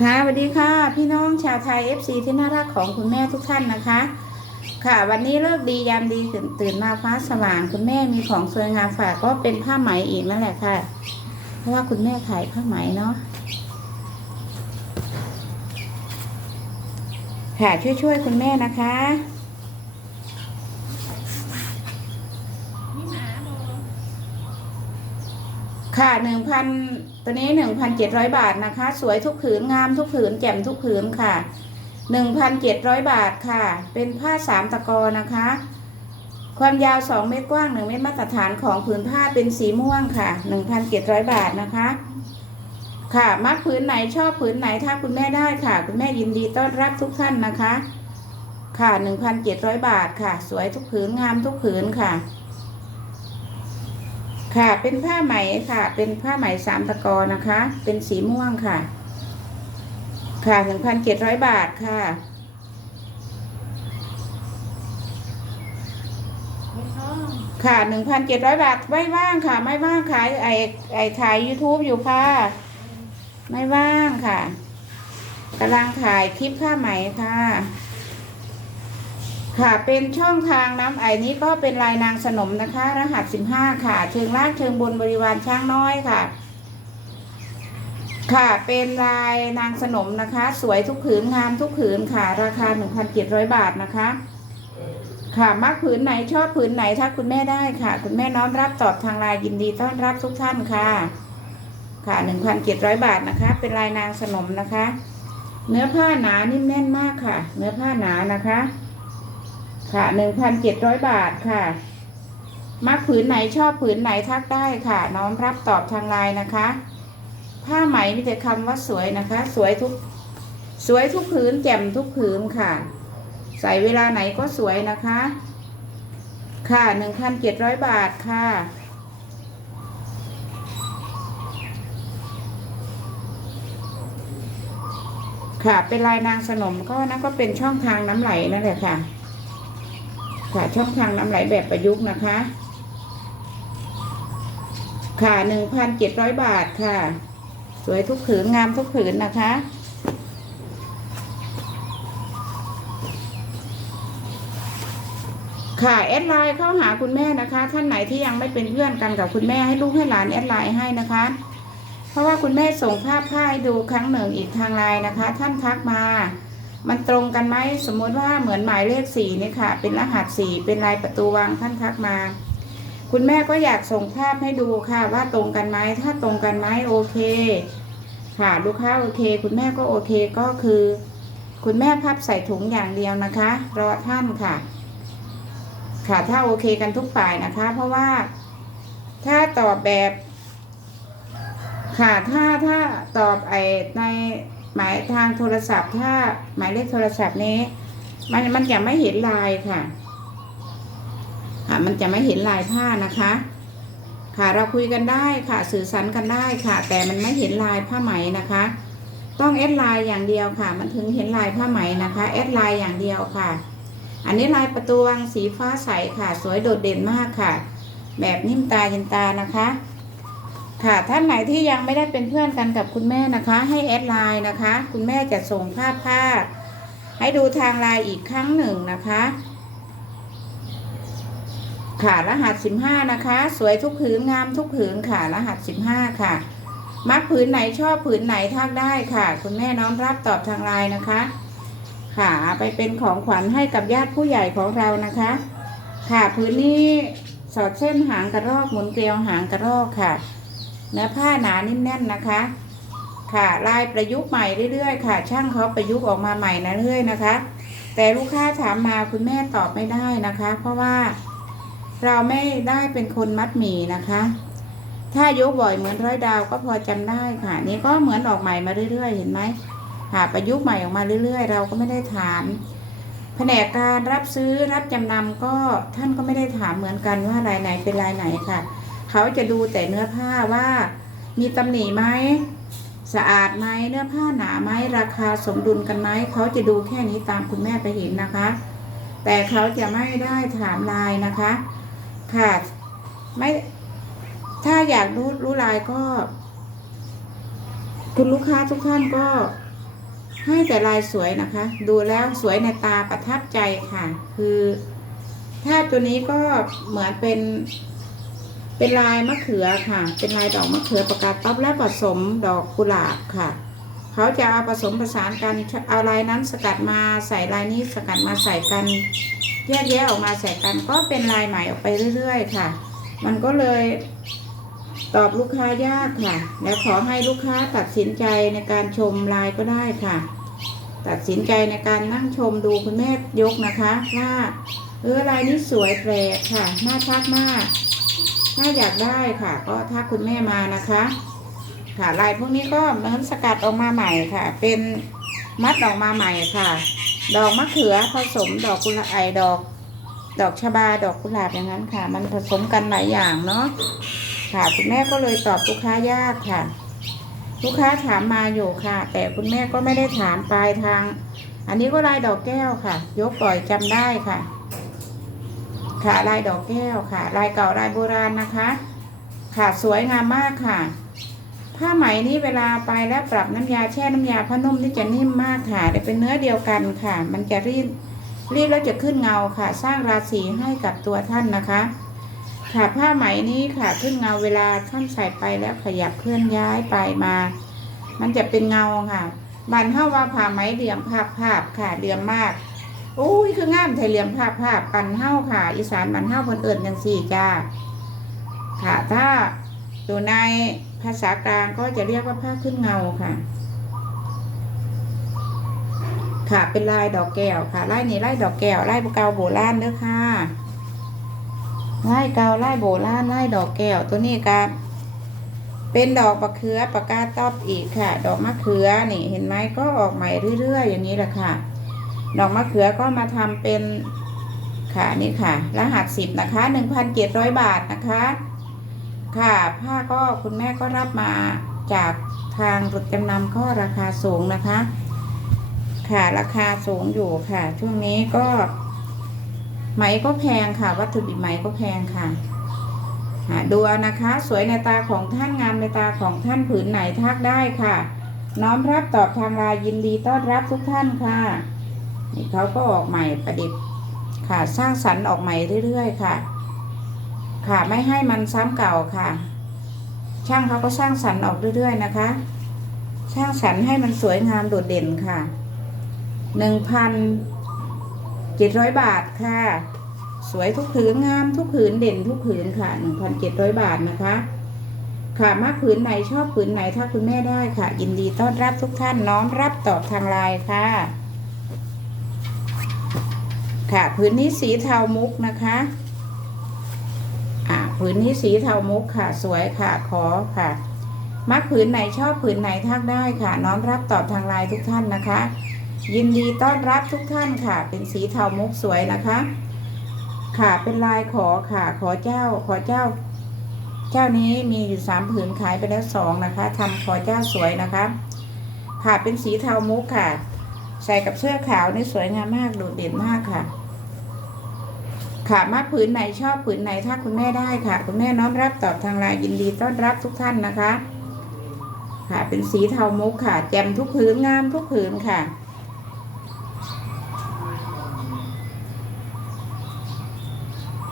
ค่ะสวัสดีค่ะ พี่น้องชาวไทย FC ที่น่ารักของคุณแม่ทุกท่านนะคะ ค่ะ วันนี้เลิกดียามดีตื่นมาฟ้าสว่าง คุณแม่มีของสวยงามฝากก็เป็นผ้าไหมอีกนั่นแหละค่ะ เพราะว่าคุณแม่ขายผ้าไหมเนาะค่ะช่วยช่วยๆคุณแม่นะคะ ค่ะหนึ่งพันตัวนี้หนึ่งพันเจ็ดร้อยบาทนะคะ สวยทุกผืนงามทุกผืนแจ่มทุกผืนค่ะหนึ่งพันเจ็ดร้อยบาทค่ะ เป็นผ้าสามตะกอนะคะ ความยาวสองเมตรกว้างหนึ่งเมตรมาตรฐานของผืนผ้าเป็นสีม่วงค่ะหนึ่งพันเจ็ดร้อยบาทนะคะ ค่ะมักผืนไหนชอบผืนไหนถ้าคุณแม่ได้ค่ะ คุณแม่ยินดีต้อนรับทุกท่านนะคะ ค่ะหนึ่งพันเจ็ดร้อยบาทค่ะ สวยทุกผืนงามทุกผืนค่ะ ค่ะเป็นผ้าไหมค่ะ เป็นผ้าไหมสามตะกอนะคะ เป็นสีม่วงค่ะ ค่ะหนึ่งพันเจ็ดร้อยบาทค่ะค่ะหนึ่งพันเจ็ดร้อยบาทไม่ว่างค่ะ ไม่ว่างขายไอไอถ่าย YouTube อยู่ค่ะ ไม่ว่างค่ะกำลังถ่ายคลิปผ้าไหมค่ะ ค่ะ เป็นช่องทางน้ำไอนี้ก็เป็นลายนางสนมนะคะ รหัสสิบห้าค่ะ เชิงล่างเชิงบนบริวารช้างน้อยค่ะ ค่ะ เป็นลายนางสนมนะคะ สวยทุกผืนงามทุกผืนค่ะ ราคาหนึ่งพันเจ็ดร้อยบาทนะคะ ค่ะ มักผืนไหนชอบผืนไหนถ้าคุณแม่ได้ค่ะ คุณแม่น้อมรับตอบทางไลน์ยินดีต้อนรับทุกท่านค่ะ ค่ะหนึ่งพันเจ็ดร้อยบาทนะคะ เป็นลายนางสนมนะคะ เนื้อผ้าหนานิ่มแน่นมากค่ะ เนื้อผ้าหนานะคะ ค่ะหนึ่งพันเจ็ดร้อยบาทค่ะมักผืนไหนชอบผืนไหนทักได้ค่ะ น้อมรับตอบทางไลน์นะคะ ผ้าไหมมีแต่คำว่าสวยนะคะ สวยทุกสวยทุกผืนแจ่มทุกผืนค่ะ ใส่เวลาไหนก็สวยนะคะ ค่ะหนึ่งพันเจ็ดร้อยบาทค่ะค่ะเป็นลายนางสนมก็นั่นก็เป็นช่องทางน้ำไหลนั่นแหละค่ะ ค่ะช่องทางน้ำไหลแบบประยุกต์นะคะ ค่ะหนึ่งพันเจ็ดร้อยบาทค่ะ สวยทุกผืนงามทุกผืนนะคะค่ะแอดไลน์เข้าหาคุณแม่นะคะ ท่านไหนที่ยังไม่เป็นเพื่อนกันกับคุณแม่ให้ลูกให้หลานแอดไลน์ให้นะคะ เพราะว่าคุณแม่ส่งภาพผ้าให้ดูครั้งหนึ่งอีกทางไลน์นะคะ ท่านทักมา มันตรงกันไหมสมมติว่าเหมือนหมายเลขสี่นี่ค่ะ เป็นรหัสสี่เป็นลายประตูวังท่านทักมา คุณแม่ก็อยากส่งภาพให้ดูค่ะ ว่าตรงกันไหมถ้าตรงกันไหมโอเค ค่ะลูกค้าโอเค คุณแม่ก็โอเคก็คือ คุณแม่พับใส่ถุงอย่างเดียวนะคะ รอท่านค่ะ ค่ะถ้าโอเคกันทุกฝ่ายนะคะ เพราะว่าถ้าตอบแบบ ค่ะถ้าถ้าตอบไอใน หมายทางโทรศัพท์ ถ้าหมายเลขโทรศัพท์นี้ มันมันจะไม่เห็นลายค่ะ ค่ะ มันจะไม่เห็นลายผ้านะคะ ค่ะเราคุยกันได้ค่ะ สื่อสารกันได้ค่ะ แต่มันไม่เห็นลายผ้าไหมนะคะ ต้องแอดไลน์อย่างเดียวค่ะ มันถึงเห็นลายผ้าไหมนะคะแอดไลน์อย่างเดียวค่ะ อันนี้ลายประตูวังสีฟ้าใสค่ะ สวยโดดเด่นมากค่ะ แบบนิ่มตาเย็นตานะคะ ค่ะท่านไหนที่ยังไม่ได้เป็นเพื่อนกันกับคุณแม่นะคะ ให้แอดไลน์นะคะ คุณแม่จะส่งภาพภาพ ให้ดูทางไลน์อีกครั้งหนึ่งนะคะ ค่ะรหัสสิบห้านะคะ สวยทุกผืนงามทุกผืนค่ะ รหัสสิบห้าค่ะมักผืนไหนชอบผืนไหนทักได้ค่ะ คุณแม่น้อมรับตอบทางไลน์นะคะ ค่ะไปเป็นของขวัญให้กับญาติผู้ใหญ่ของเรานะคะ ค่ะพื้นนี้สอดเส้นหางกระรอกหมุนเกลียวหางกระรอกค่ะ เนื้อผ้าหนานิ่มแน่นนะคะ ค่ะลายประยุกต์ใหม่เรื่อยๆ ค่ะ ช่างเขาประยุกต์ออกมาใหม่นะเรื่อยนะคะ แต่ลูกค้าถามมาคุณแม่ตอบไม่ได้นะคะ เพราะว่าเราไม่ได้เป็นคนมัดหมี่นะคะ ถ้ายกบ่อยเหมือนร้อยดาวก็พอจำได้ค่ะ นี่ก็เหมือนออกใหม่มาเรื่อยๆ เห็นไหมค่ะประยุกต์ใหม่ออกมาเรื่อยๆ เราก็ไม่ได้ถามแผนกการรับซื้อรับจำนำก็ท่านก็ไม่ได้ถามเหมือนกันว่าลายไหนเป็นลายไหนค่ะ เขาจะดูแต่เนื้อผ้าว่ามีตำหนิไหมสะอาดไหมเนื้อผ้าหนาไหมราคาสมดุลกันไหมเขาจะดูแค่นี้ตามคุณแม่ไปเห็นนะคะ แต่เขาจะไม่ได้ถามลายนะคะ ค่ะไม่ถ้าอยากรู้รู้ลายก็ คุณลูกค้าทุกท่านก็ให้แต่ลายสวยนะคะ ดูแล้วสวยในตาประทับใจค่ะ คือ ถ้าตัวนี้ก็เหมือนเป็น เป็นลายมะเขือค่ะ เป็นลายดอกมะเขือประกาศต๊อบและผสมดอกกุหลาบค่ะ เขาจะเอาผสมผสานกันเอาลายนั้นสกัดมาใส่ลายนี้สกัดมาใส่กัน แยกแยะออกมาใส่กันก็เป็นลายใหม่ออกไปเรื่อย ๆ ค่ะ มันก็เลยตอบลูกค้ายากค่ะ และขอให้ลูกค้าตัดสินใจในการชมลายก็ได้ค่ะ ตัดสินใจในการนั่งชมดูคุณแม่ยกนะคะว่าเออลายนี้สวยแปลกค่ะน่าทักมาก ถ้าอยากได้ค่ะ ก็ทักคุณแม่มานะคะ ค่ะลายพวกนี้ก็เหมือนสกัดออกมาใหม่ค่ะ เป็นมัดออกมาใหม่ค่ะ ดอกมะเขือผสมดอกกุหลาบไอดอก ดอกชบาดอกกุหลาบอย่างนั้นค่ะ มันผสมกันหลายอย่างเนาะค่ะคุณแม่ก็เลยตอบลูกค้ายากค่ะ ลูกค้าถามมาอยู่ค่ะ แต่คุณแม่ก็ไม่ได้ถามปลายทาง อันนี้ก็ลายดอกแก้วค่ะ ยกปล่อยจำได้ค่ะ ค่ะลายดอกแก้วค่ะ ลายเก่าลายโบราณนะคะ ค่ะสวยงามมากค่ะ ผ้าไหมนี้เวลาไปแล้วปรับน้ำยาแช่น้ำยาผ้านุ่มที่จะนิ่มมากค่ะแต่เป็นเนื้อเดียวกันค่ะ มันจะรีดรีดแล้วจะขึ้นเงาค่ะ สร้างราศีให้กับตัวท่านนะคะ ค่ะผ้าไหมนี้ค่ะขึ้นเงาเวลาท่านใส่ไปแล้วขยับเคลื่อนย้ายไปมา มันจะเป็นเงาค่ะบันเท่าว่าผ้าไหมเหลี่ยมภาพภาพค่ะเหลี่ยมมาก อุ้ยคืองามไทยเหลี่ยมภาพภาพปันเท่าค่ะ อีสานบันเท่าคนเอิ่นยังสี่จ้า ค่ะถ้าตัวในภาษากลางก็จะเรียกว่าผ้าขึ้นเงาค่ะ ค่ะเป็นลายดอกแก้วค่ะลายนี้ลายดอกแก้วลายเกาโบราณเด้อค่ะลายเกาลายโบราณลายดอกแก้วตัวนี้ก็เป็นดอกปะเขือปากกาตอบอีกค่ะ ดอกมะเขือนี่เห็นไหมก็ออกใหม่เรื่อยๆอย่างนี้แหละค่ะ ดอกมะเขือก็มาทำเป็นค่ะนี่ค่ะ รหัสสิบนะคะหนึ่งพันเจ็ดร้อยบาทนะคะ ค่ะผ้าก็คุณแม่ก็รับมาจากทางรถจำนำก็ราคาสูงนะคะ ค่ะราคาสูงอยู่ค่ะ ช่วงนี้ก็ ไหมก็แพงค่ะ วัตถุดิบไหมก็แพงค่ะหาดูนะคะ สวยในตาของท่านงามในตาของท่านผืนไหนทักได้ค่ะ น้อมรับตอบทางลายยินดีต้อนรับทุกท่านค่ะ นี่เขาก็ออกใหม่ประดิษฐ์ค่ะ สร้างสรรค์ออกใหม่เรื่อยๆค่ะ ค่ะไม่ให้มันซ้ำเก่าค่ะ ช่างเขาก็สร้างสรรค์ออกเรื่อยๆนะคะ สร้างสรรค์ให้มันสวยงามโดดเด่นค่ะหนึ่งพันเจ็ดร้อยบาทค่ะ สวยทุกผืนงามทุกผืนเด่นทุกผืนค่ะหนึ่งพันเจ็ดร้อยบาทนะคะค่ะมากผืนไหนชอบผืนไหนถ้าคุณแม่ได้ค่ะ ยินดีต้อนรับทุกท่านน้อมรับตอบทางไลน์ค่ะ ค่ะผืนนี้สีเทามุกนะคะอ่าผืนนี้สีเทามุกค่ะ สวยค่ะขอค่ะ มักผืนไหนชอบผืนไหนทักได้ค่ะ น้อมรับตอบทางไลน์ทุกท่านนะคะ ยินดีต้อนรับทุกท่านค่ะ เป็นสีเทามุกสวยนะคะ ค่ะเป็นลายขอค่ะ ขอเจ้า ขอเจ้า เจ้านี้มีอยู่สามผืนขายไปแล้วสองนะคะทำขอเจ้าสวยนะคะค่ะเป็นสีเทามุกค่ะ ใส่กับเสื้อขาวนี่สวยงามมากโดดเด่นมากค่ะ ค่ะมาผืนไหนชอบผืนไหนถ้าคุณแม่ได้ค่ะ คุณแม่น้อมรับตอบทางไลน์ยินดีต้อนรับทุกท่านนะคะ ค่ะเป็นสีเทามุกค่ะ แจ่มทุกผืนงามทุกผืนค่ะ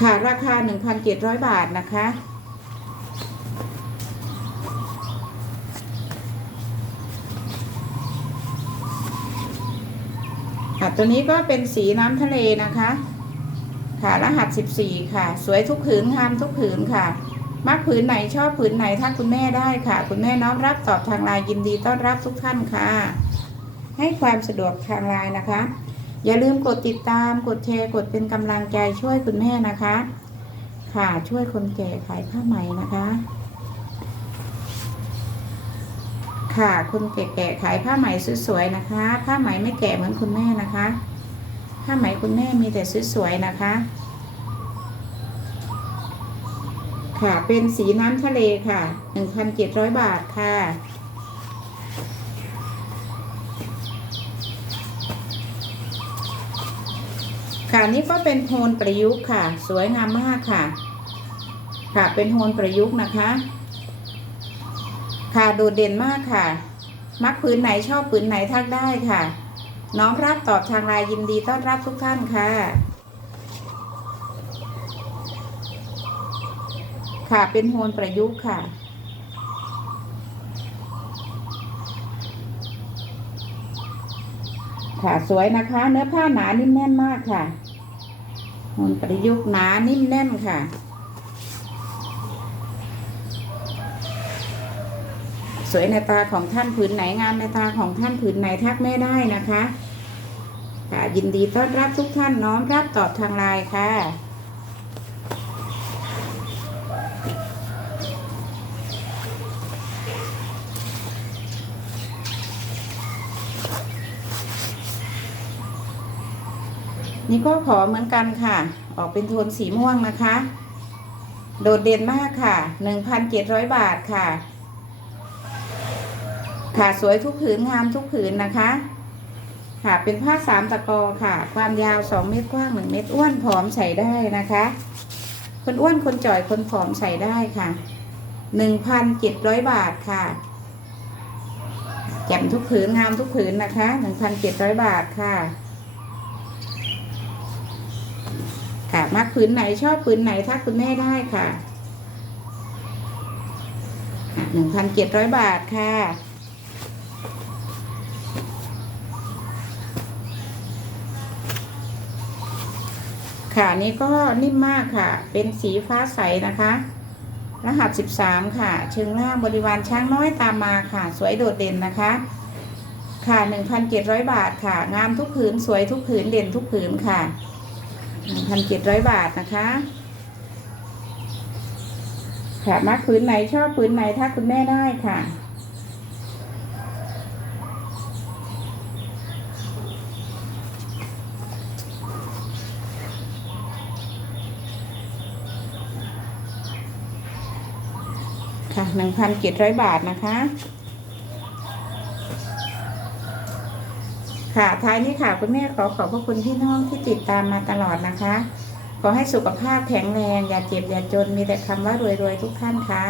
ค่ะราคา 1,700 บาทนะคะค่ะตัวนี้ก็เป็นสีน้ำทะเลนะคะ ค่ะ รหัส 14 ค่ะ สวยทุกผืนงามทุกผืนค่ะมักผืนไหนชอบผืนไหนถ้าคุณแม่ได้ค่ะ คุณแม่น้อมรับตอบทางไลน์ยินดีต้อนรับทุกท่านค่ะ ให้ความสะดวกทางไลน์นะคะ อย่าลืมกดติดตามกดแชร์กดเป็นกำลังใจช่วยคุณแม่นะคะ ค่ะช่วยคนแก่ขายผ้าไหมนะคะ ค่ะคนแก่ๆขายผ้าไหมสวยๆนะคะ ผ้าไหมไม่แก่เหมือนคุณแม่นะคะ ผ้าไหมคุณแม่มีแต่สวยๆนะคะ ค่ะ เป็นสีน้ำทะเลค่ะ1,700บาทค่ะ ค่ะนี่ก็เป็นโทนประยุกต์ค่ะ สวยงามมากค่ะ ค่ะเป็นโทนประยุกต์นะคะ ค่ะโดดเด่นมากค่ะ มักผืนไหนชอบผืนไหนทักได้ค่ะ น้องรับตอบทางไลน์ยินดีต้อนรับทุกท่านค่ะ ค่ะเป็นโฮนประยุกต์ค่ะค่ะสวยนะคะ เนื้อผ้าหนานิ่มแน่นมากค่ะโฮนประยุกต์หนานิ่มแน่นค่ะ สวยในตาของท่านผืนไหนงามในตาของท่านผืนไหนทักแม่ได้นะคะ ค่ะยินดีต้อนรับทุกท่านน้อมรับตอบทางไลน์ค่ะนี่ก็ขอเหมือนกันค่ะ ออกเป็นโทนสีม่วงนะคะ โดดเด่นมากค่ะ 1,700 บาทค่ะ ค่ะสวยทุกผืนงามทุกผืนนะคะ ค่ะ เป็นผ้าสามตะกอค่ะ ความยาวสองเมตรกว้างหนึ่งเมตรอ้วนผอมใส่ได้นะคะ คนอ้วนคนจ่อยคนผอมใส่ได้ค่ะหนึ่งพันเจ็ดร้อยบาทค่ะแจ่มทุกผืนงามทุกผืนนะคะหนึ่งพันเจ็ดร้อยบาทค่ะ ค่ะมักผืนไหนชอบผืนไหนทักคุณแม่ได้ค่ะหนึ่งพันเจ็ดร้อยบาทค่ะ ค่ะนี่ก็นิ่มมากค่ะ เป็นสีฟ้าใสนะคะ รหัส 13 ค่ะ เชิงล่างบริวารช้างน้อยตามมาค่ะ สวยโดดเด่นนะคะ ค่ะ 1,700 บาทค่ะ งามทุกผืนสวยทุกผืนเด่นทุกผืนค่ะ 1,700 บาทนะคะค่ะมักผืนไหนชอบผืนไหนถ้าคุณแม่ได้ค่ะ ค่ะหนึ่งพันเจ็ดร้อยบาทนะคะ ค่ะท้ายนี้ค่ะคุณแม่ขอขอบพระคุณพี่น้องที่ติดตามมาตลอดนะคะ ขอให้สุขภาพแข็งแรง อย่าเจ็บอย่าจนมีแต่คำว่ารวยๆทุกท่านค่ะ